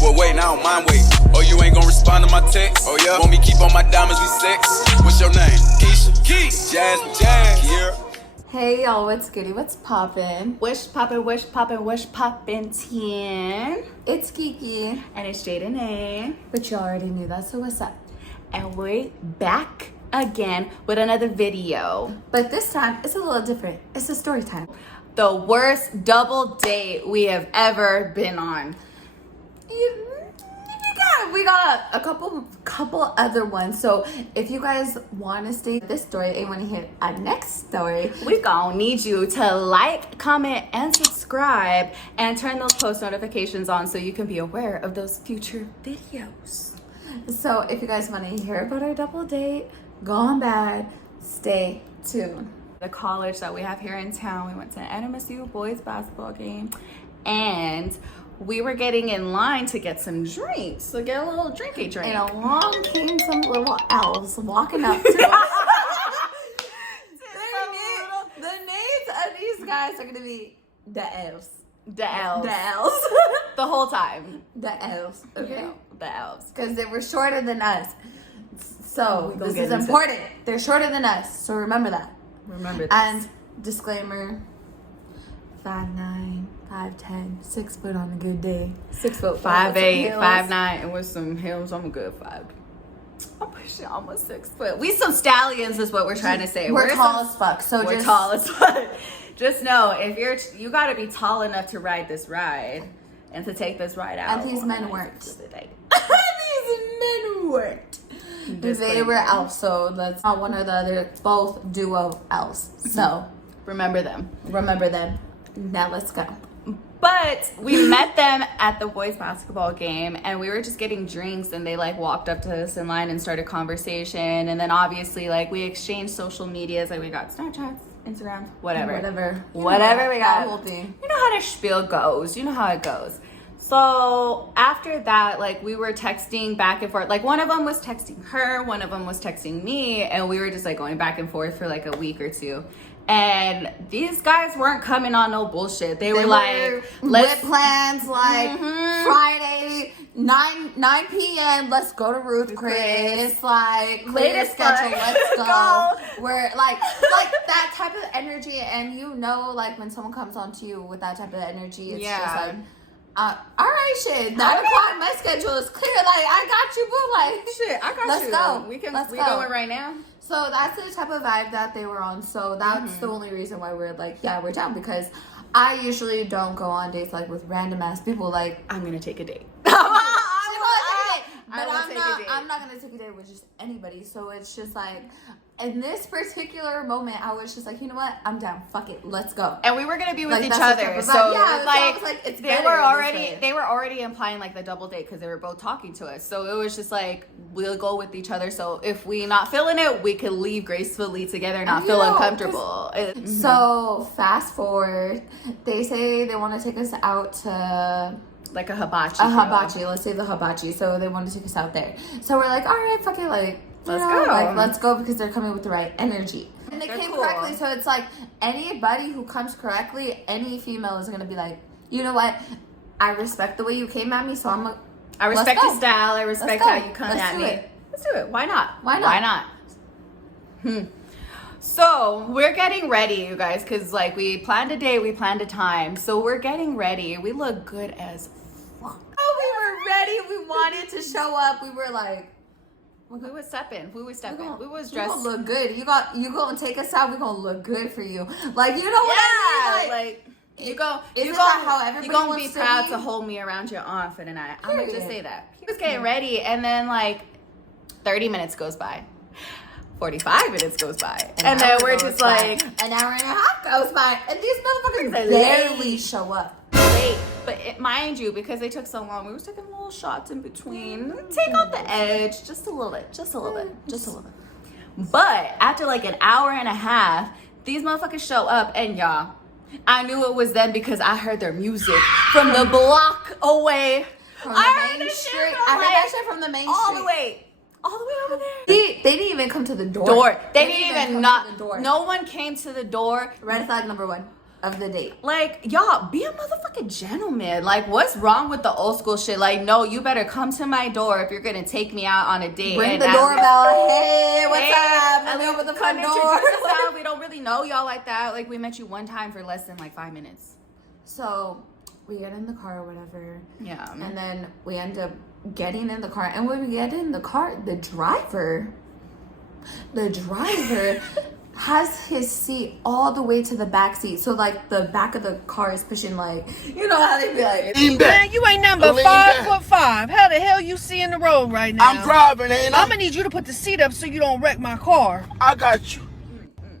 Well, wait, now I don't mind wait. Oh, you ain't gonna respond to my text? Oh, yeah? Want me keep on my diamonds, we sex? What's your name? Keisha. Jazz. Kiera. Hey y'all, what's goody? What's poppin'? Wish poppin' 10. It's Kiki. And it's Jaden A. But you already knew that, so what's up? And we're back again with another video. But this time, it's a little different. It's a story time. The worst double date we have ever been on. We got a couple other ones. So if you guys want to stay this story and want to hear our next story, we gonna need you to like, comment, and subscribe, and turn those post notifications on so you can be aware of those future videos. So if you guys want to hear about our double date, gone bad, stay tuned. The college that we have here in town, we went to an NMSU boys basketball game, and we were getting in line to get some drinks, so get a little drinky drink. And along came some little elves walking up to us. The names of these guys are gonna be the elves. The elves. The elves. The whole time. The elves. Okay. Yeah, the elves. Because they were shorter than us. So this is into important. They're shorter than us, so remember that. Remember this. And disclaimer: 5'9", 5'10", 6 foot on a good day. 6 foot 5'8", 5'9", and with some heels, I'm a good 5. I'm pushing almost 6 foot. We some stallions is what we're trying to say. We're tall as fuck. So we're tall as fuck. Just know if you got to be tall enough to ride this ride and to take this ride out. And these men weren't. These men weren't. They were elves, so that's not one or the other. Both duo elves. So remember them. Now let's go. But we met them at the boys basketball game, and we were just getting drinks, and they like walked up to us in line and started conversation, and then obviously like we exchanged social medias, like we got Snapchats, Instagrams, whatever we got. The whole thing. You know how the spiel goes. You know how it goes. So after that, like we were texting back and forth. Like one of them was texting her, one of them was texting me, and we were just like going back and forth for like a week or two. And these guys weren't coming on no bullshit. They were like, with plans, like Friday, 9 p.m. Let's go to Ruth Chris. Like latest schedule. Let's go. We're like that type of energy, and you know, like when someone comes on to you with that type of energy, it's just like, all right, shit. 9 o'clock, my schedule is clear. Like I got you, boo. Like shit, I got you. Let's go. We going right now. So that's the type of vibe that they were on. So that's the only reason why we're like, yeah, we're down, because I usually don't go on dates like with random ass people. Like I'm gonna take a date. I'm not gonna take a date with just anybody. So it's just like, in this particular moment, I was just like, you know what? I'm down. Fuck it. Let's go. And we were gonna be with each that's other. So yeah, like it's they were already implying like the double date because they were both talking to us. So it was just like, we'll go with each other. So if we not feeling it, we could leave gracefully together, not feel uncomfortable. So fast forward, they say they want to take us out to like a hibachi. Let's say the hibachi. So they want to take us out there. So we're like, all right, fuck it, like. Let's go. Like, let's go, because they're coming with the right energy. And they came correctly, so it's like anybody who comes correctly, any female is going to be like, you know what? I respect the way you came at me, so I respect your style. I respect how you come at me. Let's do it. Why not? So we're getting ready, you guys, because like we planned a day, we planned a time. So we're getting ready. We look good as fuck. Oh, we were ready. We wanted to show up. We were like, we was stepping. We was dressed. You gonna look good. You gonna take us out. We gonna look good for you. Like, you know what I mean? Like you gonna be proud to hold me around your arm for the night. I'm gonna just say that. He was getting ready, and then like 30 minutes goes by. 45 minutes goes by. And then we're just like, an hour and a half goes by. And these motherfuckers barely show up. Late. But mind you, because they took so long, we were taking little shots in between. Take off the edge just a little bit. But after like an hour and a half, these motherfuckers show up, and y'all, I knew it was them because I heard their music from the block away. I heard that shit from the main street. All the way over there. They didn't even come to the door. They didn't even knock. the door. No one came to the door. Red flag number 1. of the date. Like, y'all, be a motherfucking gentleman. Like, what's wrong with the old school shit? Like, no, you better come to my door if you're gonna take me out on a date. Ring the doorbell. Hey, what's up? Let me open the front door. We don't really know y'all like that. Like, we met you one time for less than like 5 minutes. So we get in the car or whatever. Yeah. And then we end up getting in the car. And when we get in the car, the driver has his seat all the way to the back seat. So like the back of the car is pushing, like, you know how they be like, man, you ain't nothing but 5'5". How the hell you see in the road right now? I'm driving, ain't I? I'm gonna need you to put the seat up so you don't wreck my car. I got you.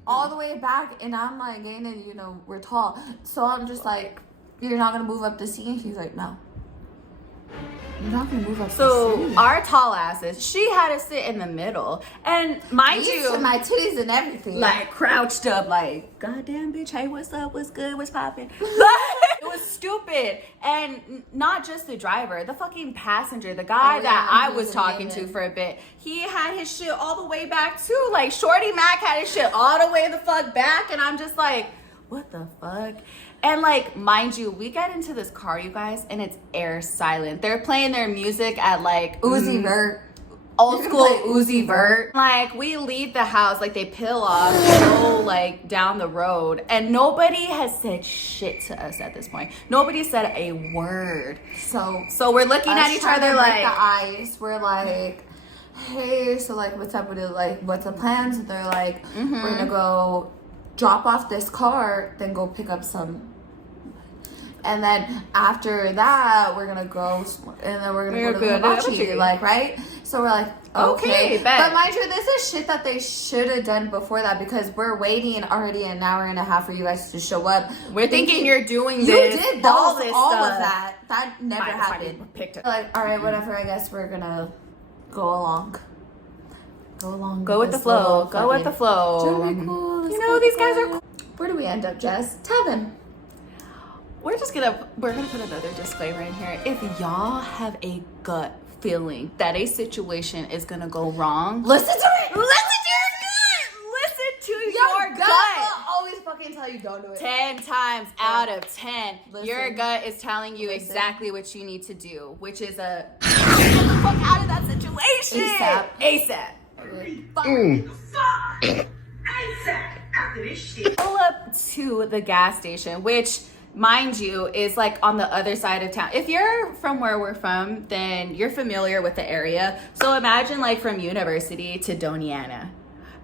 all the way back. And I'm like, Gainan, you know, we're tall. So I'm just like, you're not gonna move up the seat? And he's like, no. You're not gonna move up the seat. So our tall asses, she had to sit in the middle. And mind you, with my titties and everything. like crouched up, like, goddamn bitch, hey, what's up, what's good, what's poppin'? It was stupid. And not just the driver, the fucking passenger, the guy that I was talking to for a bit, he had his shit all the way back too. Like, Shorty Mac had his shit all the way the fuck back, and I'm just like, what the fuck? And like, mind you, we get into this car, you guys, and it's air silent. They're playing their music at like Uzi Vert. Old school Uzi Vert. Like, we leave the house, like they peel off, go like down the road, and nobody has said shit to us at this point. Nobody said a word. So we're looking at each other like the eyes. We're like, hey, so like, what's up with it? Like, what's the plans? And they're like, we're gonna go drop off this car, then go pick up some. And then after that, we're gonna go, and then we're gonna go to Hibachi, like, right? So we're like, okay. But mind you, this is shit that they should have done before that, because we're waiting already an hour and a half for you guys to show up. We're thinking you're doing this. You did all this, this all stuff. of that. That never happened. Picked up. Like, all right, whatever. I guess we're gonna go along. Go with the flow. Go with the flow. Really cool. You know, these guys are cool. Where do we end up, Jess? Tell them. We're gonna put another disclaimer in here. If y'all have a gut feeling that a situation is gonna go wrong, Listen to it. listen to your gut. Listen to your gut. will always fucking tell you don't do it. 10 times out of 10, Listen. your gut is telling you exactly what you need to do, which is get the fuck out of that situation. ASAP. Pull up to the gas station, which, mind you, is like on the other side of town. If you're from where we're from, then you're familiar with the area. So imagine like from University to Doniana.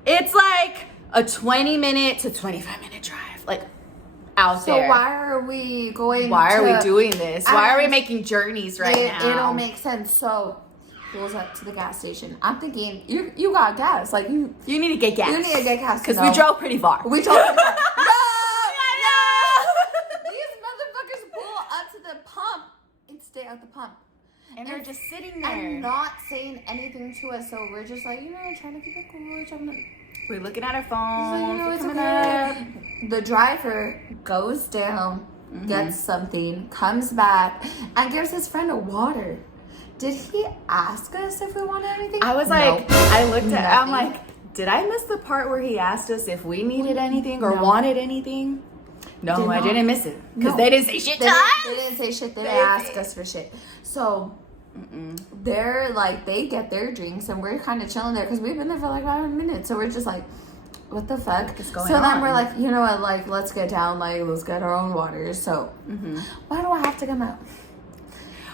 It's like a 20-minute to 25-minute drive, like out there. So why are we going? Why are we doing this? Why are we making journeys right now? It don't make sense. So pulls up to the gas station. I'm thinking you got gas. Like you need to get gas. You need to get gas because we drove pretty far. We drove pretty far. These motherfuckers pull up to the pump and stay at the pump. And they're just sitting there. And not saying anything to us. So we're just like, trying to keep it cool. We're looking at our phones. Like, it's okay. The driver goes down, gets something, comes back, and gives his friend a water. Did he ask us if we wanted anything? I was like, I looked at, I'm like, did I miss the part where he asked us if we needed anything or wanted anything? No, I didn't miss it. Because they didn't say shit to us. They didn't say shit. They didn't ask us for shit. So they're like, they get their drinks and we're kind of chilling there because we've been there for like 5 minutes. So we're just like, what the fuck? What's going on? Then we're like, you know what? Like, let's get down. Like, let's get our own water. So why do I have to come out?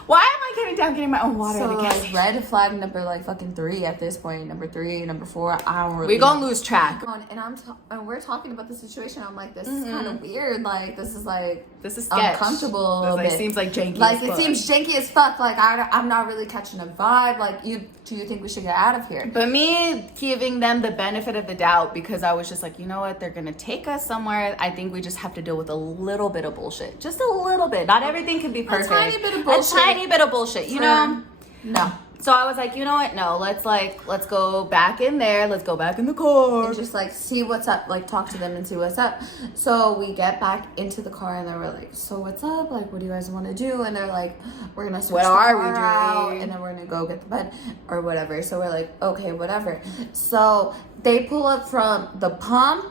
Why am I getting down getting my own water? So like red flag number like fucking 3 at this point. Number 3, number 4. I don't really. We're gonna lose track. And we're talking about the situation. I'm like, this is kind of weird. Like this is sketch. Uncomfortable. It seems like janky. Like it seems janky as fuck. Like I'm not really catching a vibe. Like do you think we should get out of here? But me giving them the benefit of the doubt because I was just like, you know what? They're gonna take us somewhere. I think we just have to deal with a little bit of bullshit. Just a little bit. Not everything can be perfect. A tiny bit of bullshit. A tiny bit of bullshit. You know? No. So I was like, you know what? No, let's go back in there. Let's go back in the car. And just like see what's up. Like talk to them and see what's up. So we get back into the car and they were like, so what's up? Like, what do you guys want to do? And they're like, we're gonna switch the car out and then we're gonna go get the bed or whatever. So we're like, okay, whatever. So they pull up from the pump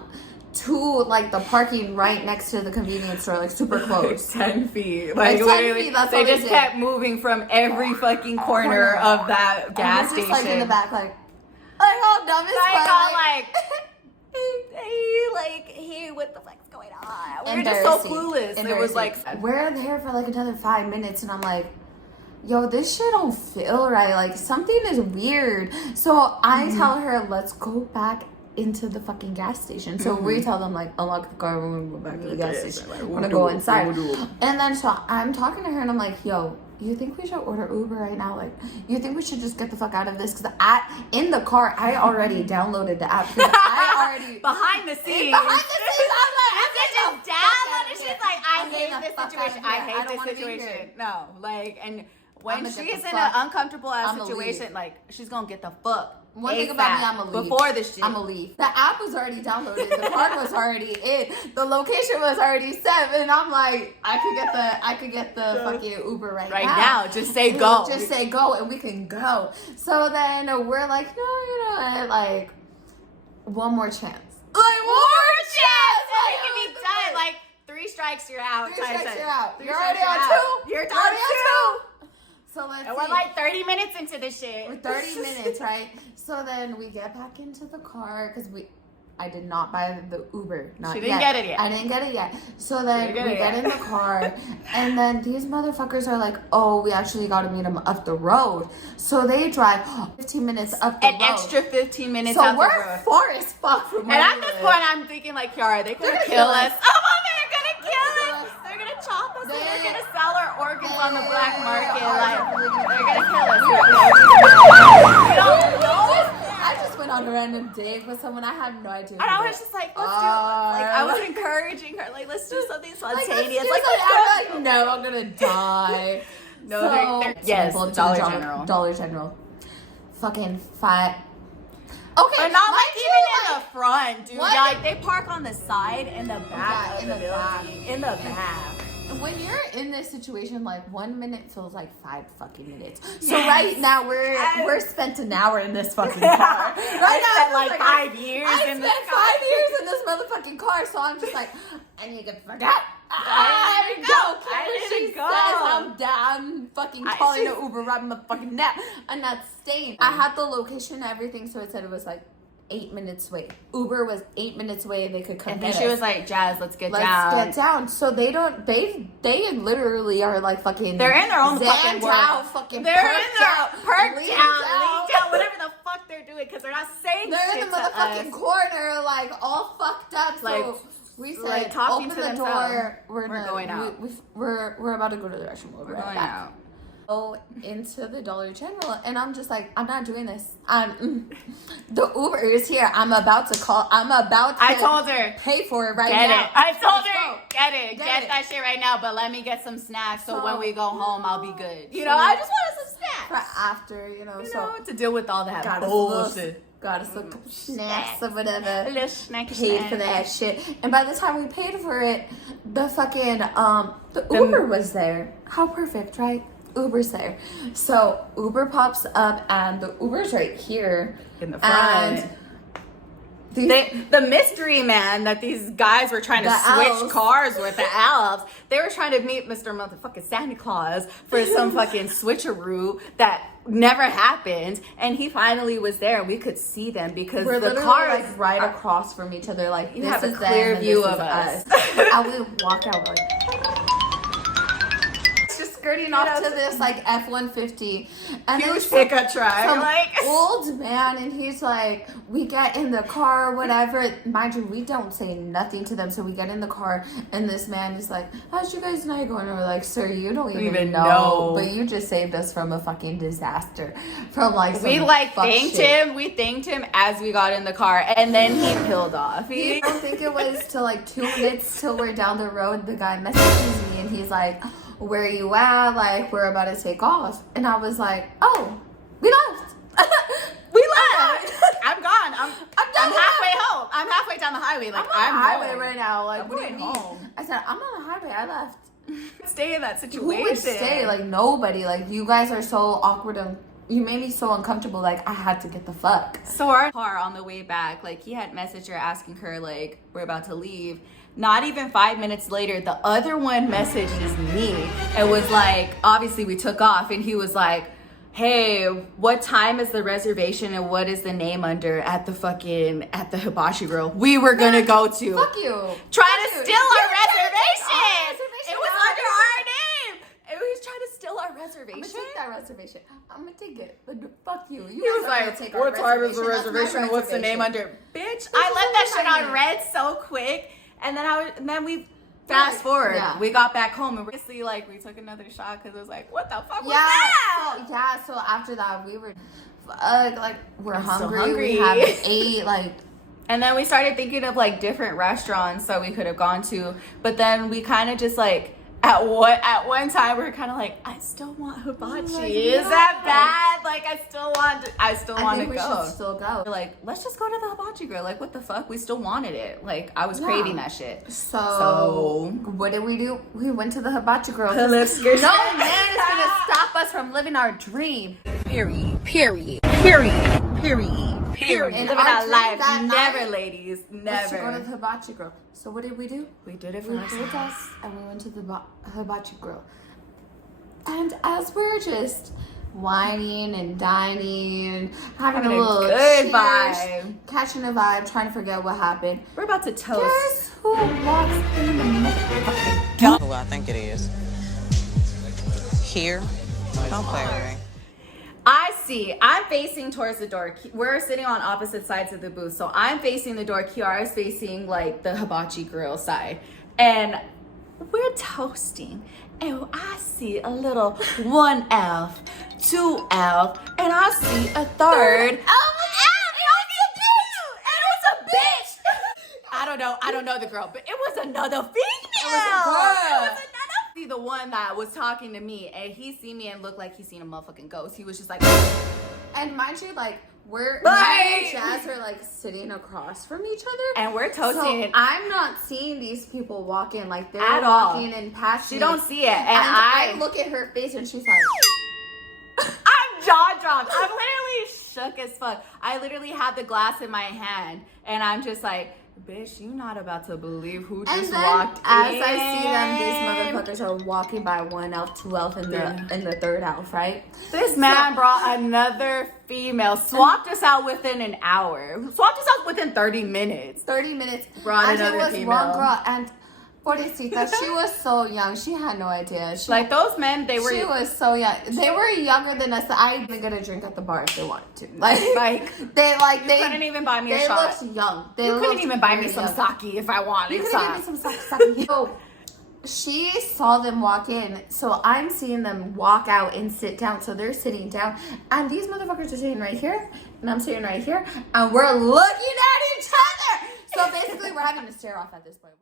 to like the parking right next to the convenience store, like super close. 10 feet. Like 10 literally, feet, that's they all they just did. kept moving from every fucking corner of that gas and we're station. just like in the back, like all dumb as Like, fuck. all like, hey, what the fuck's going on? We were just so clueless. It was like, we're there for like another 5 minutes, and I'm like, yo, this shit don't feel right. Like, something is weird. So I tell her, let's go back into the fucking gas station. So we tell them, like, unlock the car, we're gonna go back to the gas station. We're gonna go inside. And then so I'm talking to her, and I'm like, yo, you think we should order Uber right now? Like, you think we should just get the fuck out of this? Because in the car, I already downloaded the app. I already behind the scenes. I'm like, I just downloaded. She's like, I I'm hate getting this the fuck situation. out of I here. I hate don't wanna this be here. situation. No, like, and when I'ma she get is the in an fuck. uncomfortable ass I'ma situation, leave. like, she's gonna get the fuck. One thing about me, I'm a leave. Before this shit. I'm a leave. The app was already downloaded. The card was already in. The location was already set, and I'm like, I could get the fucking Uber right now. Just say go. Just say go, and we can go. So then we're like, no, you know, like one more chance. Like one more chance. Like, it can be done. Like 3 strikes, you're out. 3 strikes, you're out. Three You're strikes, already on 2. You're You're on already 2. on 2. So let's And we're see. like 30 minutes into this shit. We're 30 minutes, right? So then we get back into the car because I did not buy the Uber. Not She didn't get it yet. I didn't get it yet. So then She we get in the car, and then these motherfuckers are like, oh, we actually got to meet them up the road. So they drive 15 minutes up the road. An extra 15 minutes so out the we're road. far as fuck from And where at we this live. point, I'm thinking like, Kiara, they're gonna gonna kill kill us. us. Oh, Mom, they're gonna kill us. They're gonna chop us. They're gonna sell our organs on the black market. Like, they're gonna kill us. We don't know. I just went on a random date with someone. I have no idea. And I was just like, let's do it. Like, I was encouraging her, like, let's do something spontaneous. Like, I'm like, no, I'm gonna die. No, So, they're yes, pulled up to Dollar the General. Dollar General. Fucking fat. Okay, But not like mind you, even in the front, dude. What? Like, they park on the side and the back Yeah, of in the the building. In the back. when you're in this situation, like 1 minute feels like 5 fucking minutes. So right now we're spent an hour in this fucking car. Right I now spent like 5 years I in this spent car. 5 years in this motherfucking car, so I'm just like, I need to get the fuck out. I need to go. I need to She go. says I'm down. I'm fucking calling an Uber right in the fucking nap. I'm not staying. I had the location and everything, so it said it was like 8 minutes away. Uber was 8 minutes away, and they could come. And then get she us. was like, Jazz, let's get Let's down. get down. So they don't. They literally are like fucking. They're in their own fucking zanned world. out, fucking They're in perked their out, perked leaned out, leaned out, whatever the fuck they're doing, because they're not saying They're shit in the to motherfucking us. corner, like all fucked up. Like, So we said, like, talking open to the themselves. door. We're going out. We're about to go to the restroom. We're We're right going back. out. Go into the Dollar General, and I'm just like, I'm not doing this. The Uber is here. I'm about to call. I'm about to. I told her. Pay for it right Get now. it. I told Let's her, go. get it. Get Get it. that shit right now, but let me get some snacks so So- when we go home, I'll be good. You know, I just wanted some For snacks. after, you know, You so know, to deal with all that got us bullshit. got us little snacks or A whatever. little snack Paid for that shit, and by the time we paid for it, the fucking the Uber was there. How perfect, right? Uber's there. So Uber pops up, and the Uber's right here In the front. And these, The mystery man that these guys were trying to The switch elves. cars with, the elves, they were trying to meet Mr. Motherfucking Santa Claus for some fucking switcheroo that never happened, and he finally was there, and we could see them because we're the literally cars like right across from each other. Like You this have a is clear them and view this of is us. I would walk out like. Just skirting off to this like F-150 and huge there's pickup truck. some Like, old man, and he's like, we get in the car, whatever. Mind you, we don't say nothing to them, so we get in the car, and this man is like, how's you guys night going? And we're like, sir, you don't even know, but you just saved us from a fucking disaster, from like some we like fuck thanked shit. him. We thanked him as we got in the car, and then he peeled off. I don't think it was till like 2 minutes till we're down the road. The guy messages me and he's like, where are you at? Like, we're about to take off. And I was like, oh, we left. We left. I'm gone. I'm done. halfway home. I'm halfway down the highway. Like, I'm on the highway home. right now. Like, I'm what do you going mean? home. I said, I'm on the highway. I left. Stay in that situation. Who would stay? Like, nobody. Like, you guys are so awkward and you made me so uncomfortable. Like, I had to get the fuck. So our car on the way back, like, he had messaged her asking her, like, we're about to leave. Not even 5 minutes later, the other one messages me. It was like, obviously we took off, and he was like, hey, what time is the reservation and what is the name under at the hibachi grill we were gonna go to? Fuck you. Trying to steal our reservation. reservation. It was under our name. And he was trying to steal our I'm reservation. gonna take that reservation. I'm gonna take it. But fuck you. He was like, what time is the reservation and what's the name under? Bitch, I left that shit on red so quick. And then we fast forward. Yeah. We got back home and obviously like we took another shot because it was like, what the fuck was that? So after that we were we're hungry. So hungry. We haven't ate like. And then we started thinking of like different restaurants that we could have gone to, but then we kind of just like at one time we were kind of like, I still want hibachi. Like, is that bad? Like I still want to we go. Should still go. We're like, let's just go to the hibachi grill. Like what the fuck? We still wanted it. Like I was craving that shit. So what did we do? We went to the hibachi grill. No man is gonna stop us from living our dream. Period. And living our life. Never, ladies. Never. Let's go to the hibachi grill. So what did we do? We did it for We pulled us and we went to the hibachi grill. And as we're just whining and dining and having a little good cheers, vibe, catching a vibe, trying to forget what happened. we're about to toast. Guess who walks in the motherfucking Who I think it is. Here. Don't play with me. I'm facing towards the door. We're sitting on opposite sides of the booth. So I'm facing the door. Kiara's facing like the hibachi grill side. And we're toasting. And I see a little 1 elf, 2 elf, and I see a third. I don't know the girl, but it was another female. It was another. The one that was talking to me, and he seen me and looked like he seen a motherfucking ghost. He was just like, and mind you, like me and Jazz are like sitting across from each other, and we're toasting. So I'm not seeing these people walk in, like they're at walking all. And past. She don't see it, and I look at her face, and she's like, I'm jaw dropped. I'm literally shook as fuck. I literally had the glass in my hand, and I'm just like, bitch, you not about to believe who just walked in. As I see them, these motherfuckers are walking by 1 elf, 2 elf, and the third elf, right? This man brought another female, swapped us out within an hour, swapped us out within 30 minutes. 30 minutes. Brought and another it was female. one girl, and Pobrecita, she was so young. She had no idea. Like those men, She was so young. They were younger than us. I even get a drink at the bar if they wanted to. They couldn't even buy me a They shot. looked young. You couldn't even buy me some sake if I wanted. You couldn't give me some sake. So she saw them walk in. So I'm seeing them walk out and sit down. So they're sitting down, and these motherfuckers are sitting right here, and I'm sitting right here, and we're looking at each other. So basically, we're having to stare off at this point.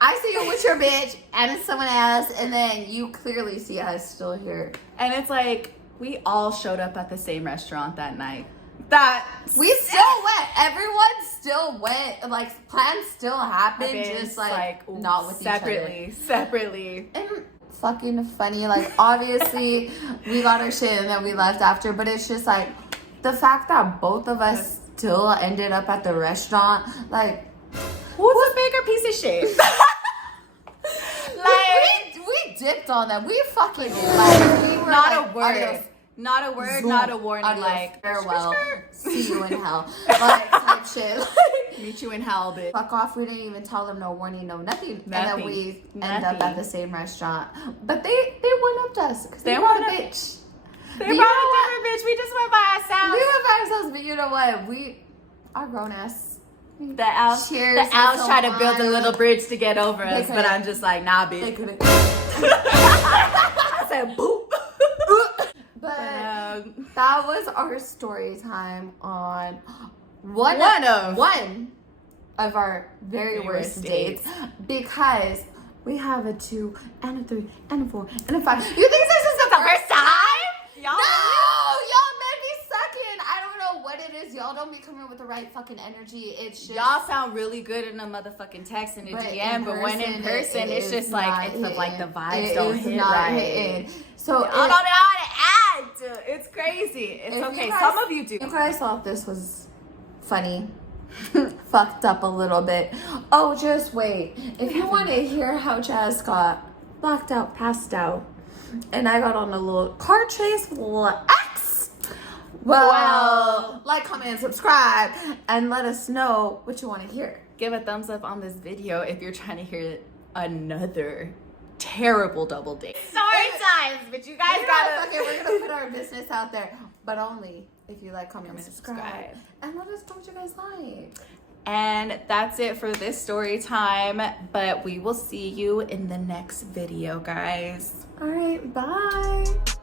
I see you with your bitch and it's someone else, and then you clearly see us still here. And it's like we all showed up at the same restaurant that night. We still went. Everyone still went. Like plans still happened, just like not with separately. And fucking funny. Like obviously we got our shit and then we left after, but it's just like the fact that both of us still ended up at the restaurant, like. Who's a bigger piece of shit? we dipped on them. We fucking we were not a word. Not a word, not a warning. Adios, like farewell. See you in hell. Like type shit. Like, meet you in hell, bitch. Fuck off. We didn't even tell them no warning, no nothing. And then we end up at the same restaurant. But they went up to us because they want a bitch. They brought a different bitch. We just went by ourselves. We went by ourselves, but you know what? We are grown ass. The elves try to build a little bridge to get over us, but I'm just like, nah, bitch. They couldn't. I said, boop. But that was our story time on one of our very worst dates, because we have a 2 and a 3 and a 4 and a 5. You think this is the first time? Y'all No, y'all made me second. I don't know what it is is y'all don't be coming with the right fucking energy. It's just y'all sound really good in a motherfucking text and a DM, but when in person, it's just like it's like the vibes don't hit right. So I don't know how to act. It's crazy. It's okay. Some of you do. If you guys thought this was funny, fucked up a little bit. Oh, just wait. If you want to hear how Jazz got blacked out, passed out, and I got on a little car chase with a little X, well, like, comment, and subscribe, and let us know what you want to hear. Give a thumbs up on this video if you're trying to hear another terrible double date. Story times, but you guys gotta. Okay, we're gonna put our business out there, but only if you like, comment, and subscribe, and let us know what you guys like. And that's it for this story time, but we will see you in the next video, guys. All right, bye.